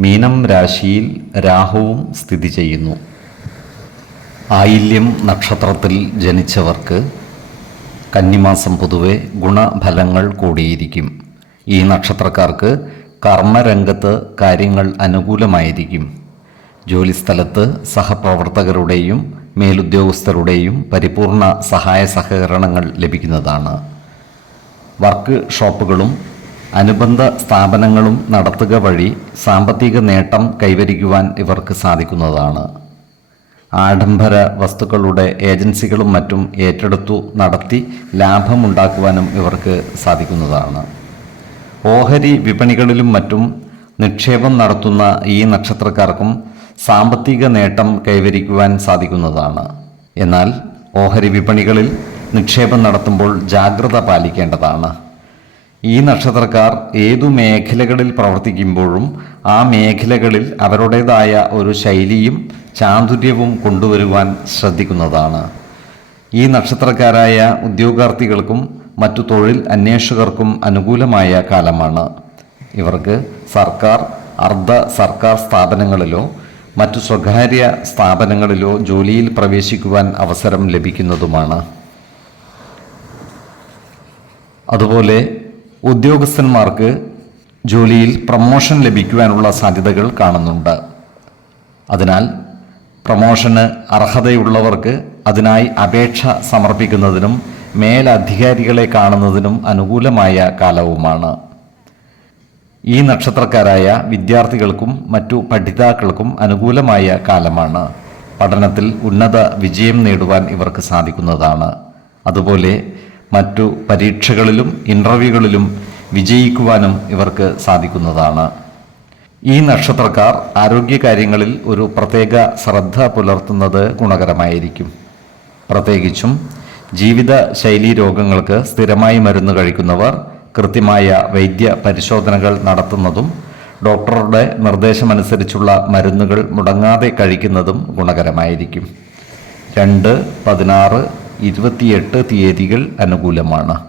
മീനം രാശിയിൽ രാഹുവും സ്ഥിതി ചെയ്യുന്നു. ആയില്യം നക്ഷത്രത്തിൽ ജനിച്ചവർക്ക് കന്നിമാസം പൊതുവെ ഗുണഫലങ്ങൾ കൂടിയിരിക്കും. ഈ നക്ഷത്രക്കാർക്ക് കർമ്മരംഗത്ത് കാര്യങ്ങൾ അനുകൂലമായിരിക്കും. ജോലിസ്ഥലത്ത് സഹപ്രവർത്തകരുടെയും മേലുദ്യോഗസ്ഥരുടെയും പരിപൂർണ സഹായ സഹകരണങ്ങൾ ലഭിക്കുന്നതാണ്. വർക്ക് ഷോപ്പുകളും അനുബന്ധ സ്ഥാപനങ്ങളും നടത്തുക വഴി സാമ്പത്തിക നേട്ടം കൈവരിക്കുവാൻ ഇവർക്ക് സാധിക്കുന്നതാണ്. ആഡംബര വസ്തുക്കളുടെ ഏജൻസികളും മറ്റും ഏറ്റെടുത്തു നടത്തി ലാഭമുണ്ടാക്കുവാനും ഇവർക്ക് സാധിക്കുന്നതാണ്. ഓഹരി വിപണികളിലും മറ്റും നിക്ഷേപം നടത്തുന്ന ഈ നക്ഷത്രക്കാർക്കും സാമ്പത്തിക നേട്ടം കൈവരിക്കുവാൻ സാധിക്കുന്നതാണ്. എന്നാൽ ഓഹരി വിപണികളിൽ നിക്ഷേപം നടത്തുമ്പോൾ ജാഗ്രത പാലിക്കേണ്ടതാണ്. ഈ നക്ഷത്രക്കാർ ഏതു മേഖലകളിൽ പ്രവർത്തിക്കുമ്പോഴും ആ മേഖലകളിൽ അവരുടേതായ ഒരു ശൈലിയും ചാതുര്യവും കൊണ്ടുവരുവാൻ ശ്രദ്ധിക്കുന്നതാണ്. ഈ നക്ഷത്രക്കാരായ ഉദ്യോഗാർത്ഥികൾക്കും മറ്റു തൊഴിൽ അന്വേഷകർക്കും അനുകൂലമായ കാലമാണ്. ഇവർക്ക് സർക്കാർ അർദ്ധ സർക്കാർ സ്ഥാപനങ്ങളിലോ മറ്റു സ്വകാര്യ സ്ഥാപനങ്ങളിലോ ജോലിയിൽ പ്രവേശിക്കുവാൻ അവസരം ലഭിക്കുന്നതുമാണ്. അതുപോലെ ഉദ്യോഗസ്ഥന്മാർക്ക് ജോലിയിൽ പ്രമോഷൻ ലഭിക്കുവാനുള്ള സാധ്യതകൾ കാണുന്നുണ്ട്. അതിനാൽ പ്രമോഷന് അർഹതയുള്ളവർക്ക് അതിനായി അപേക്ഷ സമർപ്പിക്കുന്നതിനും മേലധികാരികളെ കാണുന്നതിനും അനുകൂലമായ കാലവുമാണ്. ഈ നക്ഷത്രക്കാരായ വിദ്യാർത്ഥികൾക്കും മറ്റു പഠിതാക്കൾക്കും അനുകൂലമായ കാലമാണ്. പഠനത്തിൽ ഉന്നത വിജയം നേടുവാൻ ഇവർക്ക് സാധിക്കുന്നതാണ്. അതുപോലെ മറ്റു പരീക്ഷകളിലും ഇന്റർവ്യൂകളിലും വിജയിക്കുവാനും ഇവർക്ക് സാധിക്കുന്നതാണ്. ഈ നക്ഷത്രക്കാർ ആരോഗ്യകാര്യങ്ങളിൽ ഒരു പ്രത്യേക ശ്രദ്ധ പുലർത്തുന്നത് ഗുണകരമായിരിക്കും. പ്രത്യേകിച്ചും ജീവിത ശൈലീ രോഗങ്ങൾക്ക് സ്ഥിരമായി മരുന്ന് കഴിക്കുന്നവർ കൃത്യമായ വൈദ്യ പരിശോധനകൾ നടത്തുന്നതും ഡോക്ടറുടെ നിർദ്ദേശമനുസരിച്ചുള്ള മരുന്നുകൾ മുടങ്ങാതെ കഴിക്കുന്നതും ഗുണകരമായിരിക്കും. രണ്ട് പതിനാറ് ഇരുപത്തിയെട്ട് തീയതികൾ അനുകൂലമാണ്.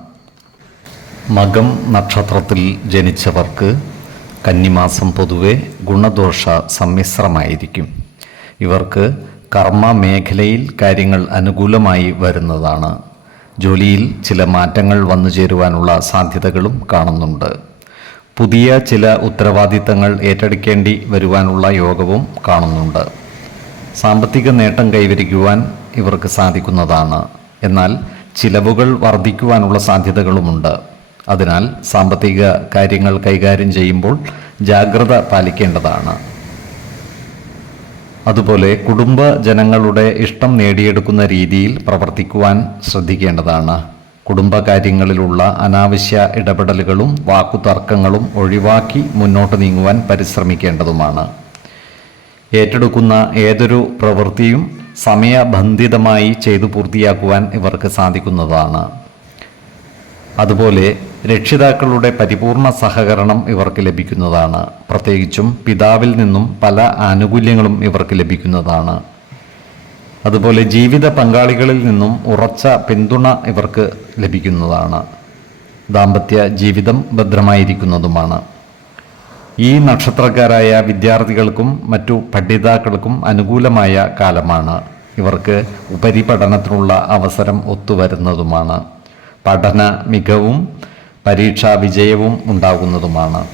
മകം നക്ഷത്രത്തിൽ ജനിച്ചവർക്ക് കന്നിമാസം പൊതുവെ ഗുണദോഷ സമ്മിശ്രമായിരിക്കും. ഇവർക്ക് കർമ്മ മേഖലയിൽ കാര്യങ്ങൾ അനുകൂലമായി വരുന്നതാണ്. ജോലിയിൽ ചില മാറ്റങ്ങൾ വന്നു ചേരുവാനുള്ള സാധ്യതകളും കാണുന്നുണ്ട്. പുതിയ ചില ഉത്തരവാദിത്തങ്ങൾ ഏറ്റെടുക്കേണ്ടി വരുവാനുള്ള യോഗവും കാണുന്നുണ്ട്. സാമ്പത്തിക നേട്ടം കൈവരിക്കുവാൻ ഇവർക്ക് സാധിക്കുന്നതാണ്. എന്നാൽ ചിലവുകൾ വർദ്ധിക്കുവാനുള്ള സാധ്യതകളുമുണ്ട്. അതിനാൽ സാമ്പത്തിക കാര്യങ്ങൾ കൈകാര്യം ചെയ്യുമ്പോൾ ജാഗ്രത പാലിക്കേണ്ടതാണ്. അതുപോലെ കുടുംബ ജനങ്ങളുടെ ഇഷ്ടം നേടിയെടുക്കുന്ന രീതിയിൽ പ്രവർത്തിക്കുവാൻ ശ്രദ്ധിക്കേണ്ടതാണ്. കുടുംബകാര്യങ്ങളിലുള്ള അനാവശ്യ ഇടപെടലുകളും വാക്കുതർക്കങ്ങളും ഒഴിവാക്കി മുന്നോട്ട് നീങ്ങുവാൻ പരിശ്രമിക്കേണ്ടതുമാണ്. ഏറ്റെടുക്കുന്ന ഏതൊരു പ്രവൃത്തിയും സമയബന്ധിതമായി ചെയ്തു പൂർത്തിയാക്കുവാൻ ഇവർക്ക് സാധിക്കുന്നതാണ്. അതുപോലെ രക്ഷിതാക്കളുടെ പരിപൂർണ സഹകരണം ഇവർക്ക് ലഭിക്കുന്നതാണ്. പ്രത്യേകിച്ചും പിതാവിൽ നിന്നും പല ആനുകൂല്യങ്ങളും ഇവർക്ക് ലഭിക്കുന്നതാണ്. അതുപോലെ ജീവിത പങ്കാളികളിൽ നിന്നും ഉറച്ച പിന്തുണ ഇവർക്ക് ലഭിക്കുന്നതാണ്. ദാമ്പത്യ ജീവിതം ഭദ്രമായിരിക്കുന്നതുമാണ്. ഈ നക്ഷത്രക്കാരായ വിദ്യാർത്ഥികൾക്കും മറ്റു പഠിതാക്കൾക്കും അനുകൂലമായ കാലമാണ്. ഇവർക്ക് ഉപരിപഠനത്തിനുള്ള അവസരം ഒത്തുവരുന്നതുമാണ്. പഠന മികവും പരീക്ഷാ വിജയവും ഉണ്ടാകുന്നതുമാണ്.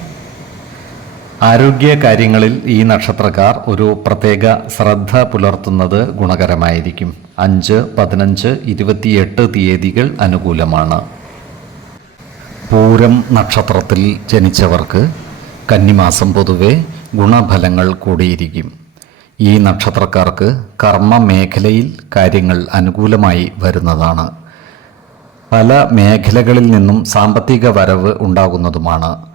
ആരോഗ്യ കാര്യങ്ങളിൽ ഈ നക്ഷത്രക്കാർ ഒരു പ്രത്യേക ശ്രദ്ധ പുലർത്തുന്നത് ഗുണകരമായിരിക്കും. അഞ്ച് പതിനഞ്ച് ഇരുപത്തിയെട്ട് തീയതികൾ അനുകൂലമാണ്. പൂരം നക്ഷത്രത്തിൽ ജനിച്ചവർക്ക് കന്നിമാസം പൊതുവെ ഗുണഫലങ്ങൾ കൂടിയിരിക്കും. ഈ നക്ഷത്രക്കാർക്ക് കർമ്മ മേഖലയിൽ കാര്യങ്ങൾ അനുകൂലമായി വരുന്നതാണ്. പല മേഖലകളിൽ നിന്നും സാമ്പത്തിക വരവ് ഉണ്ടാകുന്നതുമാണ്.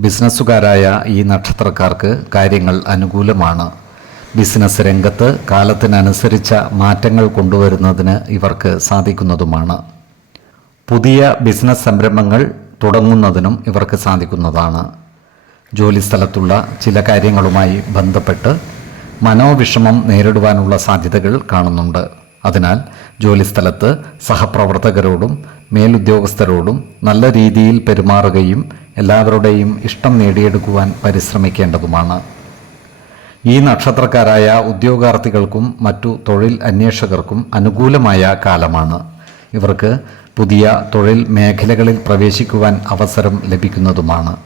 ബിസിനസ്സുകാരായ ഈ നക്ഷത്രക്കാർക്ക് കാര്യങ്ങൾ അനുകൂലമാണ്. ബിസിനസ് രംഗത്ത് കാലത്തിനനുസരിച്ച മാറ്റങ്ങൾ കൊണ്ടുവരുന്നതിന് ഇവർക്ക് സാധിക്കുന്നതുമാണ്. പുതിയ ബിസിനസ് സംരംഭങ്ങൾ തുടങ്ങുന്നതിനും ഇവർക്ക് സാധിക്കുന്നതാണ്. ജോലിസ്ഥലത്തുള്ള ചില കാര്യങ്ങളുമായി ബന്ധപ്പെട്ട് മനോവിഷമം നേരിടുവാനുള്ള സാധ്യതകൾ കാണുന്നുണ്ട്. അതിനാൽ ജോലിസ്ഥലത്ത് സഹപ്രവർത്തകരോടും മേലുദ്യോഗസ്ഥരോടും നല്ല രീതിയിൽ പെരുമാറുകയും എല്ലാവരുടെയും ഇഷ്ടം നേടിയെടുക്കുവാൻ പരിശ്രമിക്കേണ്ടതുമാണ്. ഈ നക്ഷത്രക്കാരായ ഉദ്യോഗാർത്ഥികൾക്കും മറ്റു തൊഴിൽ അന്വേഷകർക്കും അനുകൂലമായ കാലമാണ്. ഇവർക്ക് പുതിയ തൊഴിൽ മേഖലകളിൽ പ്രവേശിക്കുവാൻ അവസരം ലഭിക്കുന്നതുമാണ്.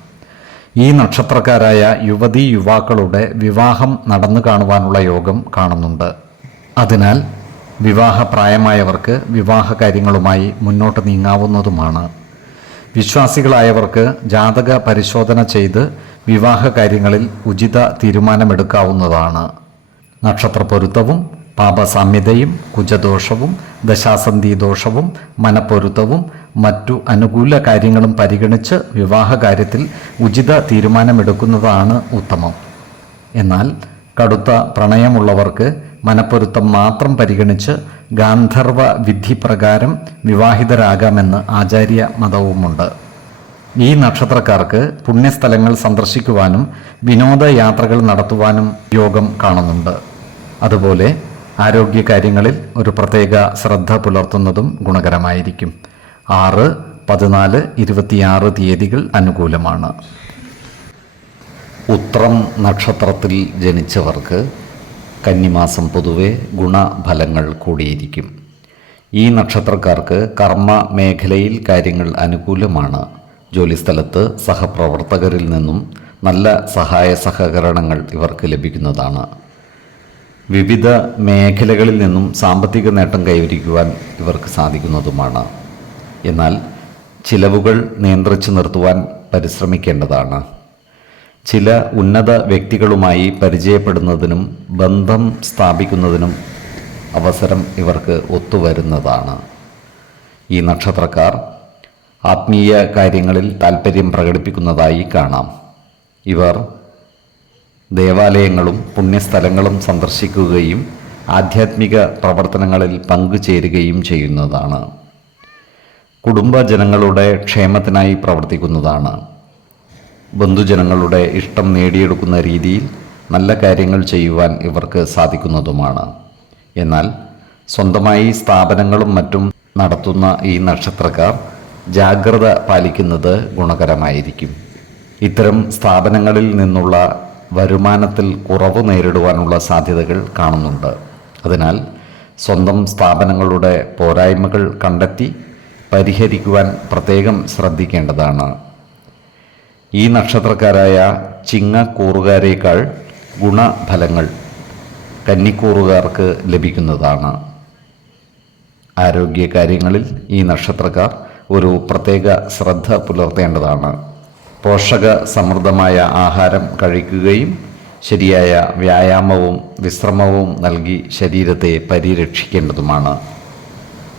ഈ നക്ഷത്രക്കാരായ യുവതി യുവാക്കളുടെ വിവാഹം നടന്നു കാണുവാനുള്ള യോഗം കാണുന്നുണ്ട്. അതിനാൽ വിവാഹപ്രായമായവർക്ക് വിവാഹ കാര്യങ്ങളുമായി മുന്നോട്ട് നീങ്ങാവുന്നതുമാണ്. വിശ്വാസികളായവർക്ക് ജാതക പരിശോധന ചെയ്ത് വിവാഹ കാര്യങ്ങളിൽ ഉചിത തീരുമാനമെടുക്കാവുന്നതാണ്. നക്ഷത്ര പൊരുത്തവും പാപസാമ്യതയും കുജദോഷവും ദശാസന്ധി ദോഷവും മനപ്പൊരുത്തവും മറ്റു അനുകൂല കാര്യങ്ങളും പരിഗണിച്ച് വിവാഹകാര്യത്തിൽ ഉചിത തീരുമാനമെടുക്കുന്നതാണ് ഉത്തമം. എന്നാൽ കടുത്ത പ്രണയമുള്ളവർക്ക് മനപ്പൊരുത്തം മാത്രം പരിഗണിച്ച് ഗാന്ധർവ വിധി പ്രകാരം വിവാഹിതരാകാമെന്ന് ആചാര്യ മതവുമുണ്ട്. ഈ നക്ഷത്രക്കാർക്ക് പുണ്യസ്ഥലങ്ങൾ സന്ദർശിക്കുവാനും വിനോദയാത്രകൾ നടത്തുവാനും യോഗം കാണുന്നുണ്ട്. അതുപോലെ ആരോഗ്യകാര്യങ്ങളിൽ ഒരു പ്രത്യേക ശ്രദ്ധ പുലർത്തുന്നതും ഗുണകരമായിരിക്കും. ആറ് പതിനാല് ഇരുപത്തിയാറ് തീയതികൾ അനുകൂലമാണ്. ഉത്രം നക്ഷത്രത്തിൽ ജനിച്ചവർക്ക് കന്നിമാസം പൊതുവെ ഗുണഫലങ്ങൾ കൂടിയിരിക്കും. ഈ നക്ഷത്രക്കാർക്ക് കർമ്മ മേഖലയിൽ കാര്യങ്ങൾ അനുകൂലമാണ്. ജോലിസ്ഥലത്ത് സഹപ്രവർത്തകരിൽ നിന്നും നല്ല സഹായ സഹകരണങ്ങൾ ഇവർക്ക് ലഭിക്കുന്നതാണ്. വിവിധ മേഖലകളിൽ നിന്നും സാമ്പത്തിക നേട്ടം കൈവരിക്കുവാൻ ഇവർക്ക് സാധിക്കുന്നതുമാണ്. എന്നാൽ ചിലവുകൾ നിയന്ത്രിച്ചു നിർത്തുവാൻ പരിശ്രമിക്കേണ്ടതാണ്. ചില ഉന്നത വ്യക്തികളുമായി പരിചയപ്പെടുന്നതിനും ബന്ധം സ്ഥാപിക്കുന്നതിനും അവസരം ഇവർക്ക് ഒത്തുവരുന്നതാണ്. ഈ നക്ഷത്രക്കാർ ആത്മീയ കാര്യങ്ങളിൽ താൽപ്പര്യം പ്രകടിപ്പിക്കുന്നതായി കാണാം. ഇവർ ദേവാലയങ്ങളും പുണ്യസ്ഥലങ്ങളും സന്ദർശിക്കുകയും ആധ്യാത്മിക പ്രവർത്തനങ്ങളിൽ പങ്കുചേരുകയും ചെയ്യുന്നതാണ്. കുടുംബജനങ്ങളുടെ ക്ഷേമത്തിനായി പ്രവർത്തിക്കുന്നതാണ്. ബന്ധുജനങ്ങളുടെ ഇഷ്ടം നേടിയെടുക്കുന്ന രീതിയിൽ നല്ല കാര്യങ്ങൾ ചെയ്യുവാൻ ഇവർക്ക് സാധിക്കുന്നതുമാണ്. എന്നാൽ സ്വന്തമായി സ്ഥാപനങ്ങളും മറ്റും നടത്തുന്ന ഈ നക്ഷത്രക്കാർ ജാഗ്രത പാലിക്കുന്നത് ഗുണകരമായിരിക്കും. ഇത്തരം സ്ഥാപനങ്ങളിൽ നിന്നുള്ള വരുമാനത്തിൽ കുറവ് നേരിടുവാനുള്ള സാധ്യതകൾ കാണുന്നുണ്ട്. അതിനാൽ സ്വന്തം സ്ഥാപനങ്ങളുടെ പോരായ്മകൾ കണ്ടെത്തി പരിഹരിക്കുവാൻ പ്രത്യേകം ശ്രദ്ധിക്കേണ്ടതാണ്. ഈ നക്ഷത്രക്കാരായ ചിങ്ങക്കൂറുകാരേക്കാൾ ഗുണഫലങ്ങൾ കന്നിക്കൂറുകാർക്ക് ലഭിക്കുന്നതാണ്. ആരോഗ്യകാര്യങ്ങളിൽ ഈ നക്ഷത്രക്കാർ ഒരു പ്രത്യേക ശ്രദ്ധ പുലർത്തേണ്ടതാണ്. പോഷക സമൃദ്ധമായ ആഹാരം കഴിക്കുകയും ശരിയായ വ്യായാമവും വിശ്രമവും നൽകി ശരീരത്തെ പരിരക്ഷിക്കേണ്ടതുമാണ്.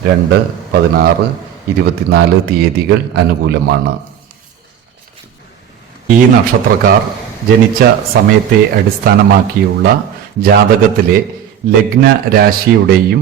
രണ്ട് പതിനാറ് ഇരുപത്തിനാല് തീയതികൾ അനുകൂലമാണ്. ഈ നക്ഷത്രക്കാർ ജനിച്ച സമയത്തെ അടിസ്ഥാനമാക്കിയുള്ള ജാതകത്തിലെ ലഗ്ന രാശിയുടെയും